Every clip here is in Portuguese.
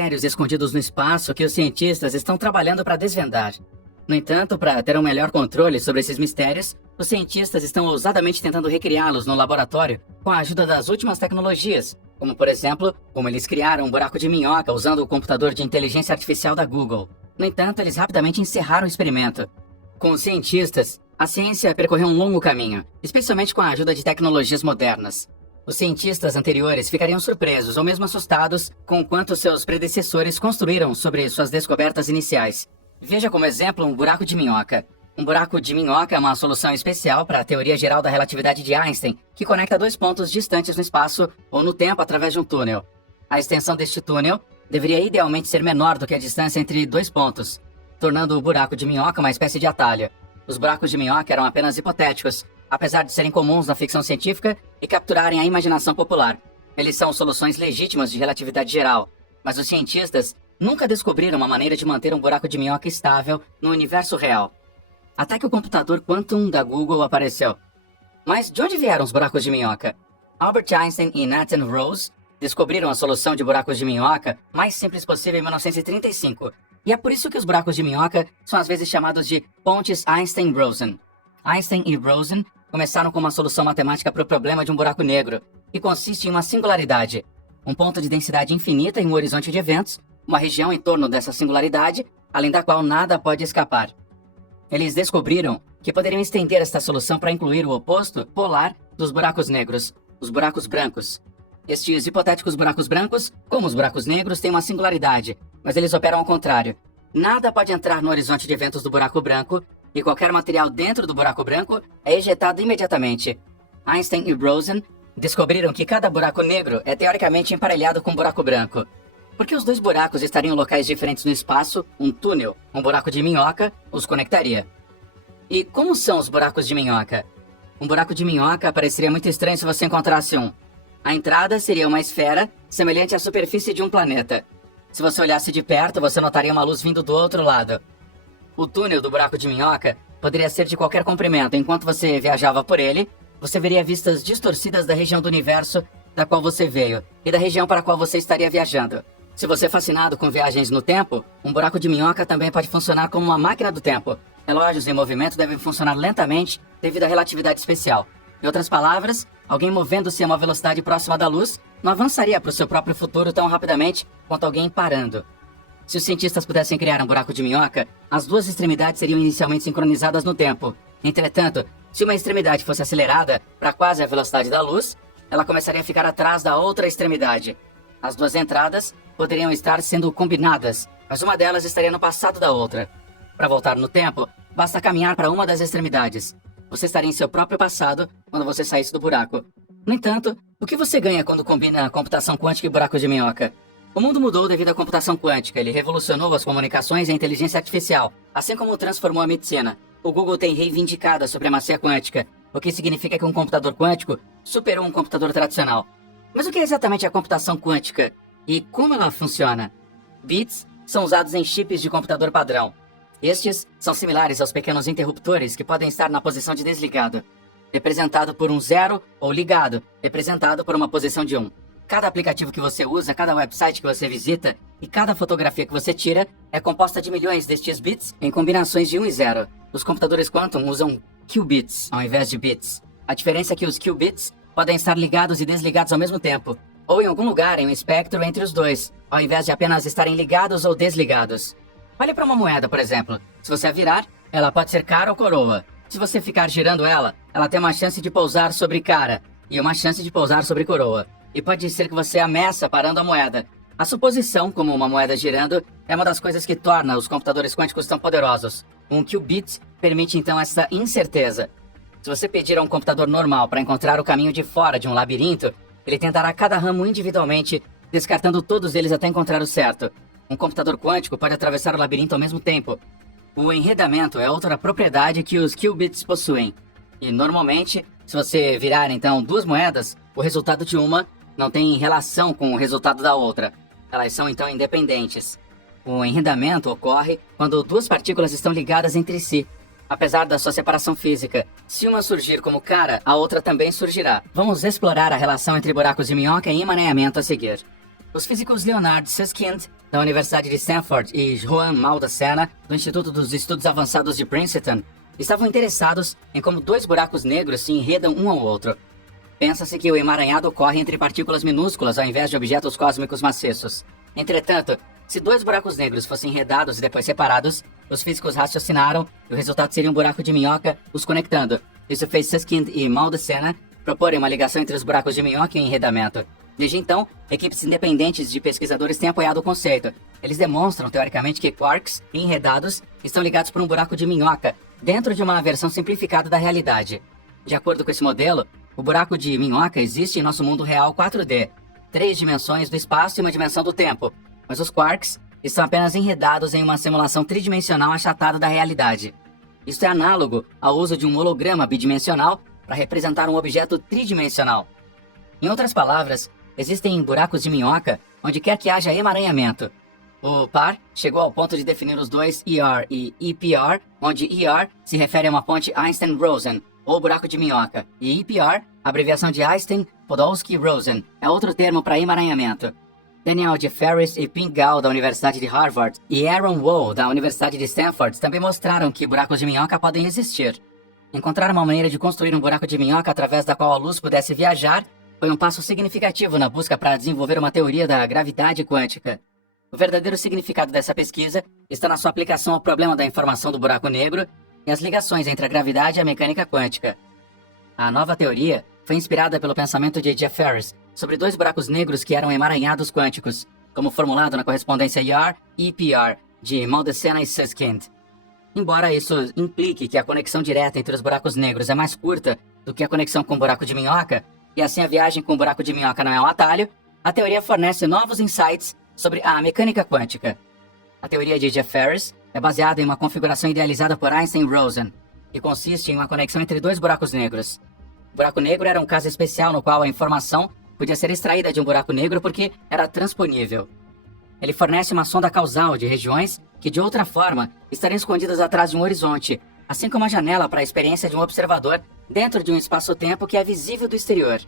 mistérios escondidos no espaço que os cientistas estão trabalhando para desvendar. No entanto, para ter um melhor controle sobre esses mistérios, os cientistas estão ousadamente tentando recriá-los no laboratório com a ajuda das últimas tecnologias, como por exemplo, como eles criaram um buraco de minhoca usando o computador de inteligência artificial da Google. No entanto, eles rapidamente encerraram o experimento. Com os cientistas, a ciência percorreu um longo caminho, especialmente com a ajuda de tecnologias modernas. Os cientistas anteriores ficariam surpresos ou mesmo assustados com quanto seus predecessores construíram sobre suas descobertas iniciais. Veja como exemplo um buraco de minhoca. Um buraco de minhoca é uma solução especial para a teoria geral da relatividade de Einstein, que conecta dois pontos distantes no espaço ou no tempo através de um túnel. A extensão deste túnel deveria idealmente ser menor do que a distância entre dois pontos, tornando o buraco de minhoca uma espécie de atalho. Os buracos de minhoca eram apenas hipotéticos, apesar de serem comuns na ficção científica e capturarem a imaginação popular. Eles são soluções legítimas de relatividade geral, mas os cientistas nunca descobriram uma maneira de manter um buraco de minhoca estável no universo real. Até que o computador Quantum da Google apareceu. Mas de onde vieram os buracos de minhoca? Albert Einstein e Nathan Rose descobriram a solução de buracos de minhoca mais simples possível em 1935. E é por isso que os buracos de minhoca são às vezes chamados de pontes Einstein-Rosen. Einstein e Rosen começaram com uma solução matemática para o problema de um buraco negro, que consiste em uma singularidade, um ponto de densidade infinita em um horizonte de eventos, uma região em torno dessa singularidade, além da qual nada pode escapar. Eles descobriram que poderiam estender esta solução para incluir o oposto polar dos buracos negros, os buracos brancos. Estes hipotéticos buracos brancos, como os buracos negros, têm uma singularidade, mas eles operam ao contrário. Nada pode entrar no horizonte de eventos do buraco branco, e qualquer material dentro do buraco branco é ejetado imediatamente. Einstein e Rosen descobriram que cada buraco negro é teoricamente emparelhado com um buraco branco. Porque os dois buracos estariam em locais diferentes no espaço, um túnel, um buraco de minhoca, os conectaria. E como são os buracos de minhoca? Um buraco de minhoca pareceria muito estranho se você encontrasse um. A entrada seria uma esfera semelhante à superfície de um planeta. Se você olhasse de perto, você notaria uma luz vindo do outro lado. O túnel do buraco de minhoca poderia ser de qualquer comprimento. Enquanto você viajava por ele, você veria vistas distorcidas da região do universo da qual você veio e da região para a qual você estaria viajando. Se você é fascinado com viagens no tempo, um buraco de minhoca também pode funcionar como uma máquina do tempo. Relógios em movimento devem funcionar lentamente devido à relatividade especial. Em outras palavras, alguém movendo-se a uma velocidade próxima da luz não avançaria para o seu próprio futuro tão rapidamente quanto alguém parando. Se os cientistas pudessem criar um buraco de minhoca, as duas extremidades seriam inicialmente sincronizadas no tempo. Entretanto, se uma extremidade fosse acelerada para quase a velocidade da luz, ela começaria a ficar atrás da outra extremidade. As duas entradas poderiam estar sendo combinadas, mas uma delas estaria no passado da outra. Para voltar no tempo, basta caminhar para uma das extremidades. Você estaria em seu próprio passado quando você saísse do buraco. No entanto, o que você ganha quando combina a computação quântica e buracos de minhoca? O mundo mudou devido à computação quântica. Ele revolucionou as comunicações e a inteligência artificial, assim como transformou a medicina. O Google tem reivindicado a supremacia quântica, o que significa que um computador quântico superou um computador tradicional. Mas o que é exatamente a computação quântica? E como ela funciona? Bits são usados em chips de computador padrão. Estes são similares aos pequenos interruptores que podem estar na posição de desligado, representado por um 0, ou ligado, representado por uma posição de 1. Cada aplicativo que você usa, cada website que você visita e cada fotografia que você tira é composta de milhões destes bits em combinações de 1 e 0. Os computadores Quantum usam qubits ao invés de bits. A diferença é que os qubits podem estar ligados e desligados ao mesmo tempo, ou em algum lugar em um espectro entre os dois, ao invés de apenas estarem ligados ou desligados. Olhe para uma moeda, por exemplo. Se você a virar, ela pode ser cara ou coroa. Se você ficar girando ela, ela tem uma chance de pousar sobre cara e uma chance de pousar sobre coroa. E pode ser que você a meça parando a moeda. A suposição, como uma moeda girando, é uma das coisas que torna os computadores quânticos tão poderosos. Um qubit permite então essa incerteza. Se você pedir a um computador normal para encontrar o caminho de fora de um labirinto, ele tentará cada ramo individualmente, descartando todos eles até encontrar o certo. Um computador quântico pode atravessar o labirinto ao mesmo tempo. O enredamento é outra propriedade que os qubits possuem. E normalmente, se você virar então duas moedas, o resultado de uma não tem relação com o resultado da outra. Elas são então independentes. O enredamento ocorre quando duas partículas estão ligadas entre si, apesar da sua separação física. Se uma surgir como cara, a outra também surgirá. Vamos explorar a relação entre buracos de minhoca e emaranhamento a seguir. Os físicos Leonard Susskind, da Universidade de Stanford, e Juan Maldacena, do Instituto dos Estudos Avançados de Princeton, estavam interessados em como dois buracos negros se enredam um ao outro. Pensa-se que o emaranhado ocorre entre partículas minúsculas ao invés de objetos cósmicos maciços. Entretanto, se dois buracos negros fossem enredados e depois separados, os físicos raciocinaram que o resultado seria um buraco de minhoca os conectando. Isso fez Susskind e Maldacena proporem uma ligação entre os buracos de minhoca e o enredamento. Desde então, equipes independentes de pesquisadores têm apoiado o conceito. Eles demonstram, teoricamente, que quarks enredados estão ligados por um buraco de minhoca, dentro de uma versão simplificada da realidade. De acordo com esse modelo, o buraco de minhoca existe em nosso mundo real 4D, 3 dimensões do espaço e uma dimensão do tempo, mas os quarks estão apenas enredados em uma simulação tridimensional achatada da realidade. Isso é análogo ao uso de um holograma bidimensional para representar um objeto tridimensional. Em outras palavras, existem buracos de minhoca onde quer que haja emaranhamento. O Parr chegou ao ponto de definir os dois ER e EPR, onde ER se refere a uma ponte Einstein-Rosen, ou buraco de minhoca, e EPR, abreviação de Einstein-Podolsky-Rosen, é outro termo para emaranhamento. Daniel Jefferies e Ping Gao, da Universidade de Harvard, e Aaron Wall, da Universidade de Stanford, também mostraram que buracos de minhoca podem existir. Encontrar uma maneira de construir um buraco de minhoca através da qual a luz pudesse viajar foi um passo significativo na busca para desenvolver uma teoria da gravidade quântica. O verdadeiro significado dessa pesquisa está na sua aplicação ao problema da informação do buraco negro e as ligações entre a gravidade e a mecânica quântica. A nova teoria foi inspirada pelo pensamento de Jefferies sobre dois buracos negros que eram emaranhados quânticos, como formulado na correspondência ER e EPR de Maldacena e Susskind. Embora isso implique que a conexão direta entre os buracos negros é mais curta do que a conexão com o buraco de minhoca, e assim a viagem com o buraco de minhoca não é um atalho, a teoria fornece novos insights sobre a mecânica quântica. A teoria de Jefferies é baseada em uma configuração idealizada por Einstein-Rosen, e consiste em uma conexão entre dois buracos negros. O buraco negro era um caso especial no qual a informação podia ser extraída de um buraco negro porque era transponível. Ele fornece uma sonda causal de regiões que, de outra forma, estariam escondidas atrás de um horizonte, assim como a janela para a experiência de um observador dentro de um espaço-tempo que é visível do exterior.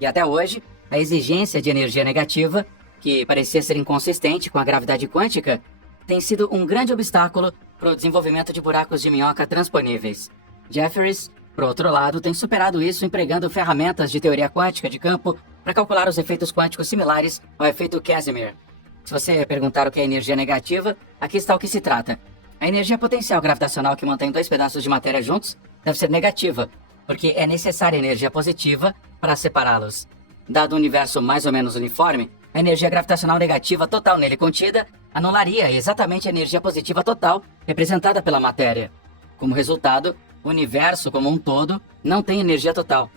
E até hoje, a exigência de energia negativa, que parecia ser inconsistente com a gravidade quântica, tem sido um grande obstáculo para o desenvolvimento de buracos de minhoca transponíveis. Jefferies, por outro lado, tem superado isso empregando ferramentas de teoria quântica de campo para calcular os efeitos quânticos similares ao efeito Casimir. Se você perguntar o que é energia negativa, aqui está o que se trata. A energia potencial gravitacional que mantém dois pedaços de matéria juntos deve ser negativa, porque é necessária energia positiva para separá-los. Dado um universo mais ou menos uniforme, a energia gravitacional negativa total nele contida anularia exatamente a energia positiva total representada pela matéria. Como resultado, o universo como um todo não tem energia total.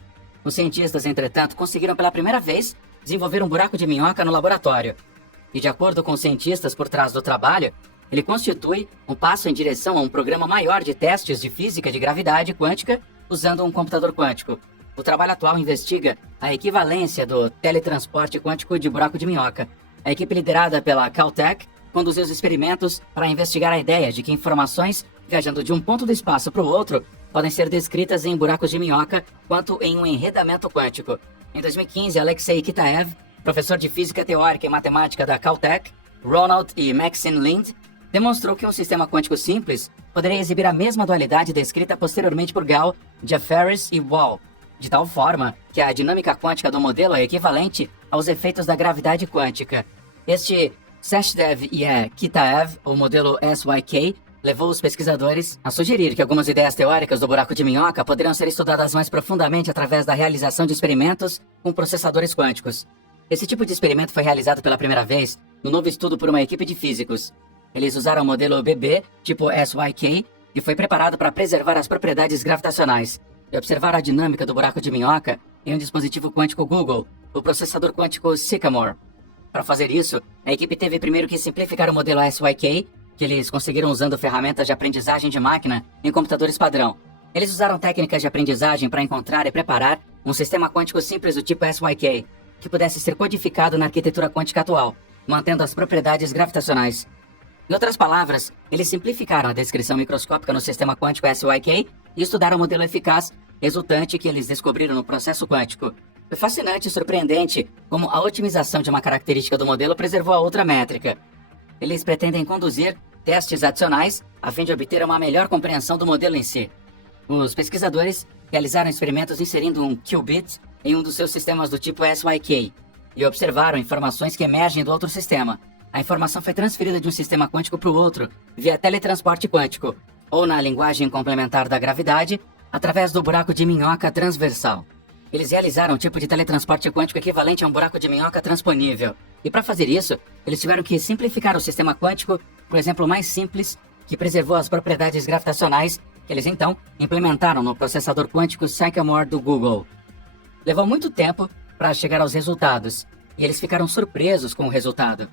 Os cientistas, entretanto, conseguiram pela primeira vez desenvolver um buraco de minhoca no laboratório. E de acordo com os cientistas por trás do trabalho, ele constitui um passo em direção a um programa maior de testes de física de gravidade quântica usando um computador quântico. O trabalho atual investiga a equivalência do teletransporte quântico de buraco de minhoca. A equipe liderada pela Caltech conduziu os experimentos para investigar a ideia de que informações viajando de um ponto do espaço para o outro podem ser descritas em buracos de minhoca quanto em um enredamento quântico. Em 2015, Alexei Kitaev, professor de física teórica e matemática da Caltech, Ronald e Maxine Lind, demonstrou que um sistema quântico simples poderia exibir a mesma dualidade descrita posteriormente por Gao, Jefferies e Wall, de tal forma que a dinâmica quântica do modelo é equivalente aos efeitos da gravidade quântica. Este Sachdev e Kitaev, o modelo SYK, levou os pesquisadores a sugerir que algumas ideias teóricas do buraco de minhoca poderiam ser estudadas mais profundamente através da realização de experimentos com processadores quânticos. Esse tipo de experimento foi realizado pela primeira vez no novo estudo por uma equipe de físicos. Eles usaram o modelo BB, tipo SYK, e foi preparado para preservar as propriedades gravitacionais e observar a dinâmica do buraco de minhoca em um dispositivo quântico Google, o processador quântico Sycamore. Para fazer isso, a equipe teve primeiro que simplificar o modelo SYK, que eles conseguiram usando ferramentas de aprendizagem de máquina em computadores padrão. Eles usaram técnicas de aprendizagem para encontrar e preparar um sistema quântico simples do tipo SYK, que pudesse ser codificado na arquitetura quântica atual, mantendo as propriedades gravitacionais. Em outras palavras, eles simplificaram a descrição microscópica no sistema quântico SYK e estudaram o modelo eficaz resultante que eles descobriram no processo quântico. Foi fascinante e surpreendente como a otimização de uma característica do modelo preservou a outra métrica. Eles pretendem conduzir testes adicionais a fim de obter uma melhor compreensão do modelo em si. Os pesquisadores realizaram experimentos inserindo um qubit em um dos seus sistemas do tipo SYK e observaram informações que emergem do outro sistema. A informação foi transferida de um sistema quântico para o outro via teletransporte quântico, ou na linguagem complementar da gravidade, através do buraco de minhoca transversal. Eles realizaram um tipo de teletransporte quântico equivalente a um buraco de minhoca transponível. E para fazer isso, eles tiveram que simplificar o sistema quântico por exemplo mais simples que preservou as propriedades gravitacionais que eles então implementaram no processador quântico Sycamore do Google. Levou muito tempo para chegar aos resultados, e eles ficaram surpresos com o resultado.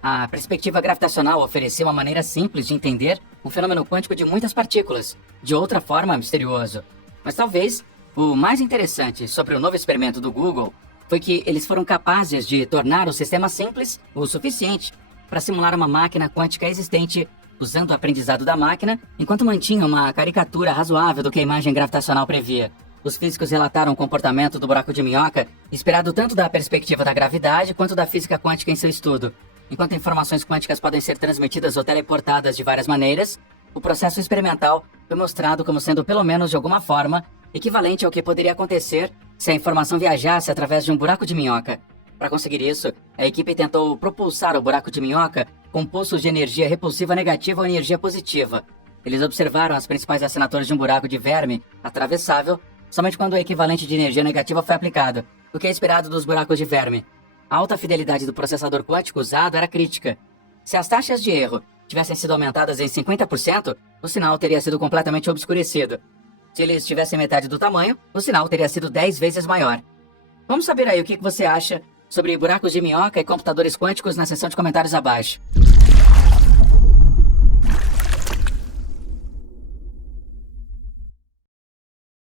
A perspectiva gravitacional oferecia uma maneira simples de entender o fenômeno quântico de muitas partículas, de outra forma misterioso. Mas talvez o mais interessante sobre o novo experimento do Google foi que eles foram capazes de tornar o sistema simples o suficiente para simular uma máquina quântica existente usando o aprendizado da máquina, enquanto mantinham uma caricatura razoável do que a imagem gravitacional previa. Os físicos relataram o comportamento do buraco de minhoca, inspirado tanto da perspectiva da gravidade quanto da física quântica em seu estudo. Enquanto informações quânticas podem ser transmitidas ou teleportadas de várias maneiras, o processo experimental foi mostrado como sendo, pelo menos de alguma forma, equivalente ao que poderia acontecer se a informação viajasse através de um buraco de minhoca. Para conseguir isso, a equipe tentou propulsar o buraco de minhoca com pulsos de energia repulsiva negativa ou energia positiva. Eles observaram as principais assinaturas de um buraco de verme atravessável somente quando o equivalente de energia negativa foi aplicado, o que é esperado dos buracos de verme. A alta fidelidade do processador quântico usado era crítica. Se as taxas de erro tivessem sido aumentadas em 50%, o sinal teria sido completamente obscurecido. Se eles tivessem metade do tamanho, o sinal teria sido 10 vezes maior. Vamos saber aí o que você acha sobre buracos de minhoca e computadores quânticos na seção de comentários abaixo.